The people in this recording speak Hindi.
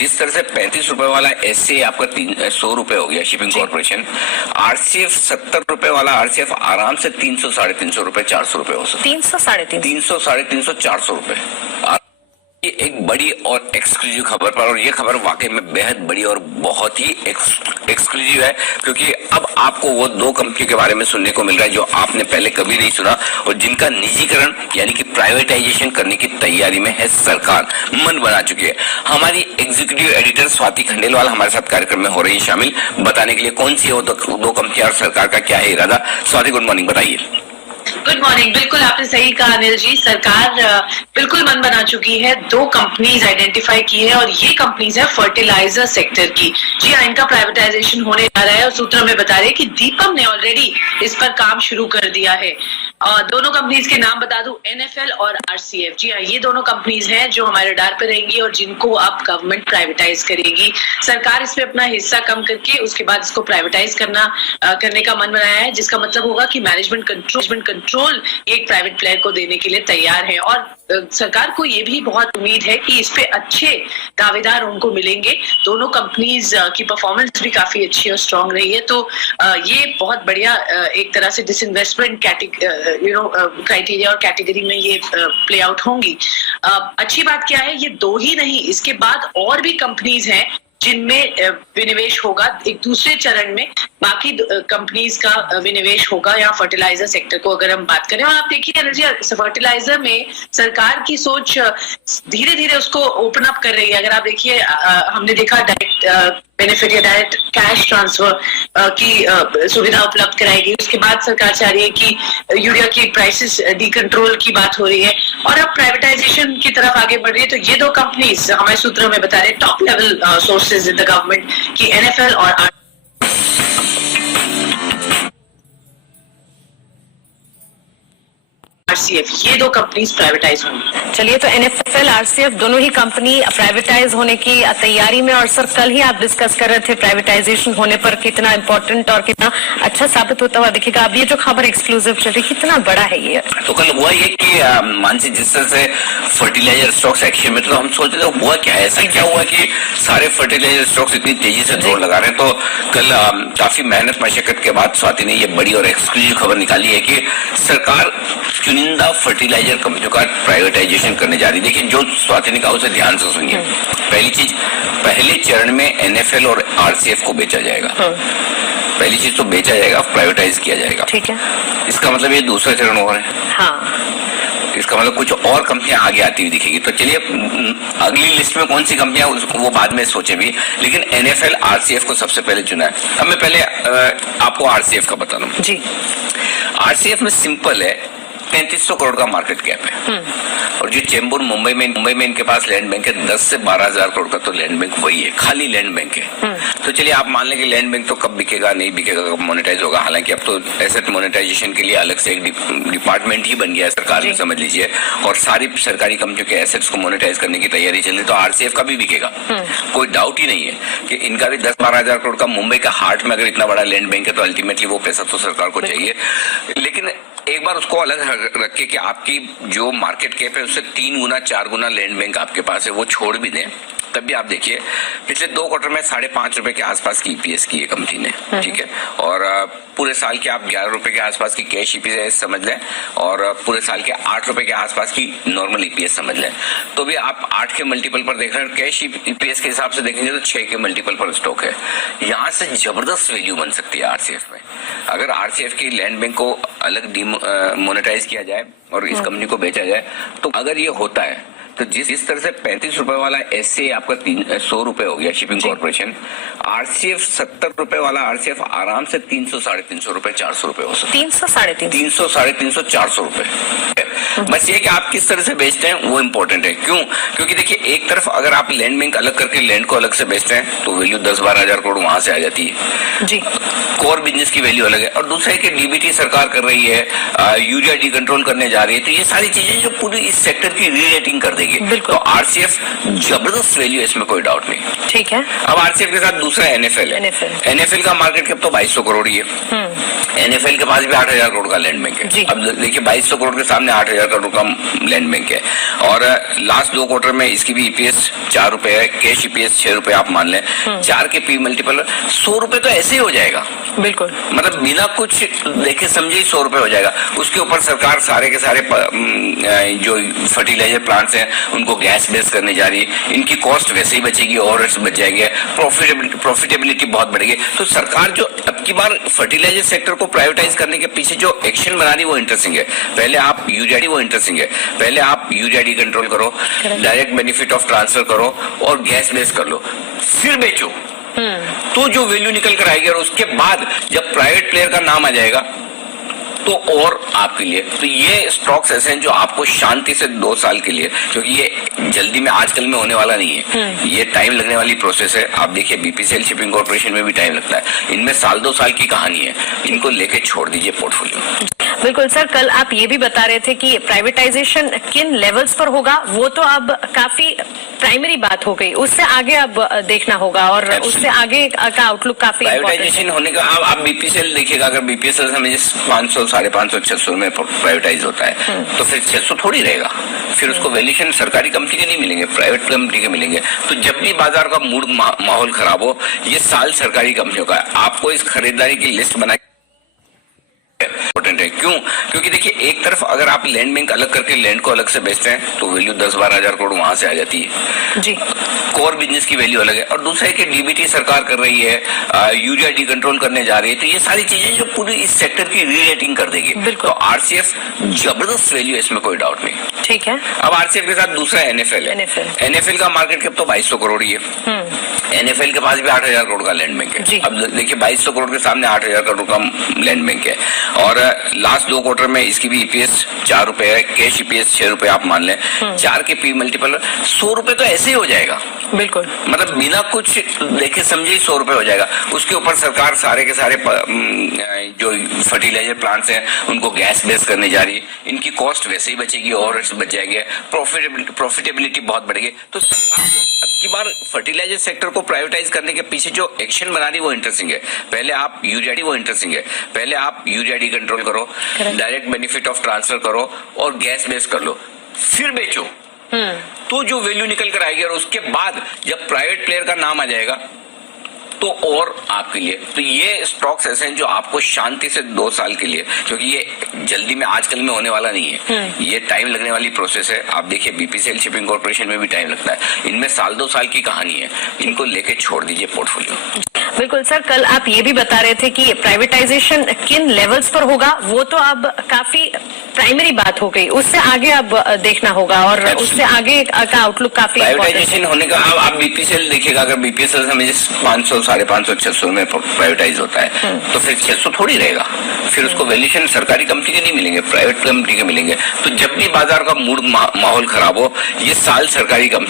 जिस तरह से 35 रुपए वाला एसए आपका 100 रुपए हो गया शिपिंग कॉर्पोरेशन, आरसीएफ 70 रुपए वाला आरसीएफ आराम से 300 साढ़े 300 रुपए 400 रुपए हो सकता है। 300 साढ़े 300 400 रुपए। ये एक बड़ी और एक्सक्लूसिव खबर पर, और ये खबर वाकई में बेहद बड़ी और बहुत ही एक्सक्लूसिव है, क्योंकि अब आपको वो दो कंपनी के बारे में सुनने को मिल रहा है जो आपने पहले कभी नहीं सुना और जिनका निजीकरण यानी कि प्राइवेटाइजेशन करने की तैयारी में है सरकार, मन बना चुकी है। हमारी एग्जीक्यूटिव एडिटर स्वाति खंडेलवाल हमारे साथ कार्यक्रम में हो रही है शामिल, बताने के लिए कौन सी है वो दो कंपनियां और सरकार का क्या है इरादा। स्वाति, गुड मॉर्निंग, बताइए। Good morning. बिल्कुल आपने सही कहा अनिल जी, सरकार बिल्कुल मन बना चुकी है। दो कंपनीज आइडेंटिफाई की है और ये कंपनीज है फर्टिलाइजर सेक्टर की। जी हाँ, इनका प्राइवेटाइजेशन होने जा रहा है और सूत्र हमें बता रहे हैं कि दीपम ने ऑलरेडी इस पर काम शुरू कर दिया है। दोनों कंपनीज के नाम बता दूं, एनएफएल और आरसीएफ। जी हाँ, ये दोनों कंपनीज हैं जो हमारे रडार पे रहेंगी और जिनको अब गवर्नमेंट प्राइवेटाइज करेगी। सरकार इसमें अपना हिस्सा कम करके उसके बाद इसको प्राइवेटाइज करने का मन बनाया है, जिसका मतलब होगा कि मैनेजमेंट कंट्रोल एक प्राइवेट प्लेयर को देने के लिए तैयार है। और सरकार को ये भी बहुत उम्मीद है कि इस पे अच्छे दावेदार उनको मिलेंगे। दोनों कंपनीज की परफॉर्मेंस भी काफी अच्छी और स्ट्रांग रही है, तो ये बहुत बढ़िया एक तरह से डिसइन्वेस्टमेंट क्राइटेरिया और कैटेगरी में ये प्ले आउट होंगी। अच्छी बात क्या है, ये दो ही नहीं, इसके बाद और भी कंपनीज हैं जिनमें विनिवेश होगा एक दूसरे चरण में। बाकी कंपनीज का विनिवेश होगा या फर्टिलाइजर सेक्टर को अगर हम बात करें। और आप देखिए फर्टिलाइजर में सरकार की सोच धीरे धीरे उसको ओपन अप कर रही है। अगर आप देखिए, हमने देखा डायरेक्ट बेनिफिट या डायरेक्ट कैश ट्रांसफर की सुविधा उपलब्ध कराई गई। उसके बाद सरकार चाह रही है कि यूरिया की प्राइसेस डीकंट्रोल की बात हो रही है और अब प्राइवेटाइजेशन की तरफ आगे बढ़ रही है। तो ये दो कंपनीज हमारे सूत्रों में बता रहे हैं top level sources in the government की एनएफएल और आरसीएफ, ये दो कंपनीज प्राइवेटाइज होंगी। चलिए, तो एनएफएल आरसीएफ दोनों ही कंपनी प्राइवेटाइज होने की तैयारी में। और सर, कल ही आप डिस्कस कर रहे थे प्राइवेटाइजेशन होने पर कितना इंपॉर्टेंट और कितना अच्छा साबित होता हुआ दिखेगा। अब ये जो खबर एक्सक्लूसिव चल रही, कितना बड़ा है ये। तो कल हुआ ये कि मानसी, जिस तरह से फर्टिलाइजर स्टॉक्स एक्शन में, तो हम सोच रहे थे हुआ क्या है, ऐसा क्या हुआ कि सारे फर्टिलाइजर स्टॉक्स इतनी तेजी से दौड़ लगा रहे हैं। तो कल काफी मेहनत मशक्कत के बाद स्वाति ने ये बड़ी और एक्सक्लूसिव खबर निकाली है कि सरकार चुनिंदा फर्टिलाइजर कंपनियों का प्राइवेटाइजेशन करने जा रही है। देखिए, जो स्वाति ने कहा उसे ध्यान से सुनिए। पहली चीज, पहले चरण में एनएफएल और आरसीएफ को बेचा जाएगा। पहली चीज तो बेचा जाएगा, प्राइवेटाइज किया जाएगा। ठीक है, इसका मतलब ये दूसरा चरण हो रहा है। हाँ, इसका मतलब कुछ और कंपनियां आगे आती हुई दिखेगी। तो चलिए, अगली लिस्ट में कौन सी कंपनियां वो बाद में सोचे भी, लेकिन एनएफएल आरसीएफ को सबसे पहले चुना है। अब मैं पहले आपको आरसीएफ का बता दूं जी। आरसीएफ में सिंपल है, 3300 करोड़ का मार्केट कैप है और जो चेंबूर मुंबई में इनके पास लैंड बैंक है 10 से 12,000 करोड़ का, तो लैंड बैंक वही है, खाली लैंड बैंक है। तो चलिए, आप मान लें कि लैंड बैंक तो कब बिकेगा, नहीं बिकेगा, कब मोनेटाइज होगा। हालांकि अब तो एसेट मोनेटाइजेशन के लिए अलग से एक डिपार्टमेंट ही बन गया है सरकार में, समझ लीजिए, और सारी सरकारी कंपनियों के एसेट्स को मोनेटाइज करने की तैयारी चल रही है। तो आरसीएफ का भी बिकेगा, कोई डाउट ही नहीं है कि इनका भी 10-12,000 करोड़ का, मुंबई का हार्ट में अगर इतना बड़ा लैंड बैंक है तो अल्टीमेटली वो पैसा तो सरकार को चाहिए। लेकिन एक बार उसको अलग रख के कि आपकी जो मार्केट कैप है उससे 3 गुना 4 गुना लैंड बैंक आपके पास है, वो छोड़ भी दें, तब भी आप देखिए पिछले 2 क्वार्टर में 5.5 रुपए के आसपास की ईपीएस की है कंपनी ने, ठीक है। और पूरे साल के आप 11 रुपए के आसपास की कैश ईपीएस समझ लें और पूरे साल के 8 रुपए के आसपास की नॉर्मल ईपीएस समझ लें, तो भी आप 8 के मल्टीपल पर देख रहे हैं। कैश ईपीएस के हिसाब से देखेंगे तो 6 के मल्टीपल पर स्टॉक है। यहाँ से जबरदस्त वैल्यू बन सकती है आरसीएफ में, अगर आरसीएफ की लैंड बैंक को अलग मोनेटाइज किया जाए और इस कंपनी को बेचा जाए। तो अगर ये होता है तो जिस तरह से 35 रुपए वाला एसए आपका 100 रुपए हो गया शिपिंग कॉर्पोरेशन, आरसीएफ 70 रुपए वाला आरसीएफ आराम से 300 साढ़े 300 रुपए 400 रुपए हो सकता है। 300 साढ़े 300 400 रुपए। बस ये कि आप किस तरह से बेचते हैं वो इम्पोर्टेंट है। क्यों? क्योंकि देखिए, एक तरफ अगर आप लैंड बैंक अलग करके लैंड को अलग से बेचते हैं तो वैल्यू 10-12 हजार करोड़ वहां से आ जाती है जी, कोर बिजनेस की वैल्यू अलग है। और दूसरा है कि डीबीटी सरकार कर रही है, यूरिया डी कंट्रोल करने जा रही है, तो ये सारी चीजें जो पूरी इस सेक्टर की रीरेटिंग कर देगी। तो आरसीएफ जबरदस्त वैल्यू है, इसमें कोई डाउट नहीं। ठीक है। अब आरसीएफ के साथ दूसरा एनएफएल है। एनएफएल का मार्केट कैप तो 2200 करोड़ ही है। एनएफएल के पास भी 8,000 करोड़ का लैंड बैंक है। अब देखिए 2,200 करोड़ के सामने 8,000 करोड़ का लैंड बैंक है। और लास्ट 2 क्वार्टर में इसकी भी ईपीएस 4 रुपए है, कैश ईपीएस 6 रुपए आप मान लें। 4 के पी मल्टीपल 100 रुपए तो ऐसे ही हो जाएगा, बिल्कुल, मतलब बिना कुछ देखे समझे ही 100 रुपए हो जाएगा। उसके ऊपर सरकार सारे के सारे जो फर्टिलाइजर प्लांट्स हैं उनको गैस बेस करने जा रही है। इनकी कॉस्ट वैसे ही बचेगी, ओवरहेड्स बच जाएंगे, प्रॉफिटेबिलिटी बहुत बढ़ेगी। तो सरकार जो अब की बार फर्टिलाइजर सेक्टर को प्राइवेटाइज करने के पीछे जो एक्शन बना रही है वो इंटरेस्टिंग है। पहले आप यूरिया कंट्रोल करो, डायरेक्ट बेनिफिट ऑफ ट्रांसफर करो और गैस बेस कर लो, फिर बेचो, तो जो वैल्यू निकल कर आएगी। और उसके बाद जब प्राइवेट प्लेयर का नाम आ जाएगा तो और आपके लिए तो ये स्टॉक्स ऐसे हैं जो आपको शांति से 2 साल के लिए, क्योंकि ये जल्दी में आजकल में होने वाला नहीं है, ये टाइम लगने वाली प्रोसेस है। आप देखिए बीपीसीएल शिपिंग कॉर्पोरेशन में भी टाइम लगता है, इनमें 1-2 साल की कहानी है। इनको लेके छोड़ दीजिए पोर्टफोलियो। बिल्कुल सर, कल आप ये भी बता रहे थे कि प्राइवेटाइजेशन किन लेवल्स पर होगा, वो तो अब काफी प्राइमरी बात हो गई, उससे आगे अब देखना होगा और उससे आगे का आउटलुक काफी प्राइवेटाइजेशन होने का। आप बीपीसीएल देखिएगा, अगर बीपीसीएल हमें 500, 550, 600 में प्राइवेटाइज होता है तो फिर 600 थोड़ी रहेगा, फिर उसको वैल्यूएशन सरकारी कंपनी के नहीं मिलेंगे, प्राइवेट कंपनी के मिलेंगे। तो जब भी बाजार का मूड माहौल खराब हो, ये साल सरकारी कंपनियों का है। आपको इस खरीदारी की लिस्ट बना इम्पोर्टेंट है। क्यों? क्योंकि देखिए एक तरफ अगर आप लैंड बैंक अलग करके लैंड को अलग से बेचते हैं तो वैल्यू 10-12 हजार करोड़ वहां से आ जाती है जी, कोर बिजनेस की वैल्यू अलग है। और दूसरा है कि डीबीटी सरकार कर रही है, यूरिया डी कंट्रोल करने जा रही है, तो ये सारी चीजें जो पूरी इस सेक्टर की रीरेटिंग कर देगी। तो आरसीएफ जबरदस्त वैल्यू है, इसमें कोई डाउट नहीं। ठीक है। अब आरसीएफ के साथ दूसरा एनएफएल है। एनएफएल का मार्केट कैप तो 2,200 करोड़ ही है। एनएफएल के पास भी 8,000 करोड़ का लैंड बैंक है। अब देखिए 2,200 करोड़ के सामने 8,000 करोड़ का लैंड बैंक है। और लास्ट 2 क्वार्टर में इसकी भी ईपीएस 4 रुपए है, कैश ईपीएस 6 रुपए आप मान लें। 4 के पी मल्टीपल 100 रुपए तो ऐसे ही हो जाएगा, बिल्कुल, मतलब बिना कुछ देखे समझे ही 100 रुपए हो जाएगा। उसके ऊपर सरकार सारे के सारे जो फर्टिलाइजर प्लांट्स हैं उनको गैस बेस करने जा रही है। इनकी कॉस्ट वैसे ही बचेगी, ओवरहेड्स बच जाएंगे, प्रॉफिटेबिलिटी बहुत बढ़ेगी। तो अब की बार फर्टिलाइजर सेक्टर को प्राइवेटाइज करने के पीछे जो एक्शन बना रही है वो इंटरेस्टिंग है। पहले आप यूरिया डी कंट्रोल करो, डायरेक्ट बेनिफिट ऑफ ट्रांसफर करो और गैस बेस कर लो, फिर बेचो, तो जो वैल्यू निकल कर आएगी। और उसके बाद जब प्राइवेट प्लेयर का नाम आ जाएगा तो और आपके लिए तो ये स्टॉक्स ऐसे हैं जो आपको शांति से 2 साल के लिए, क्योंकि ये जल्दी में आजकल में होने वाला नहीं है, ये टाइम लगने वाली प्रोसेस है। आप देखिए बीपीसीएल शिपिंग कॉर्पोरेशन में भी टाइम लगता है, इनमें 1-2 साल की कहानी है। इनको लेके छोड़ दीजिए पोर्टफोलियो। बिल्कुल सर, कल आप ये भी बता रहे थे कि प्राइवेटाइजेशन किन लेवल्स पर होगा, वो तो अब काफी प्राइमरी बात हो गई, उससे आगे अब देखना होगा और उससे आगे का आउटलुक काफी प्राइवेटाइजेशन होने का। आप बीपीसीएल देखिएगा, अगर बीपीसीएल हमें 500, 550, 600 में प्राइवेटाइज होता है तो फिर 600 थोड़ी रहेगा, फिर उसको वैल्यूएशन सरकारी कंपनी के नहीं मिलेंगे, प्राइवेट कंपनी के मिलेंगे। तो जब भी बाजार का मूड माहौल खराब हो, ये साल सरकारी कंपनी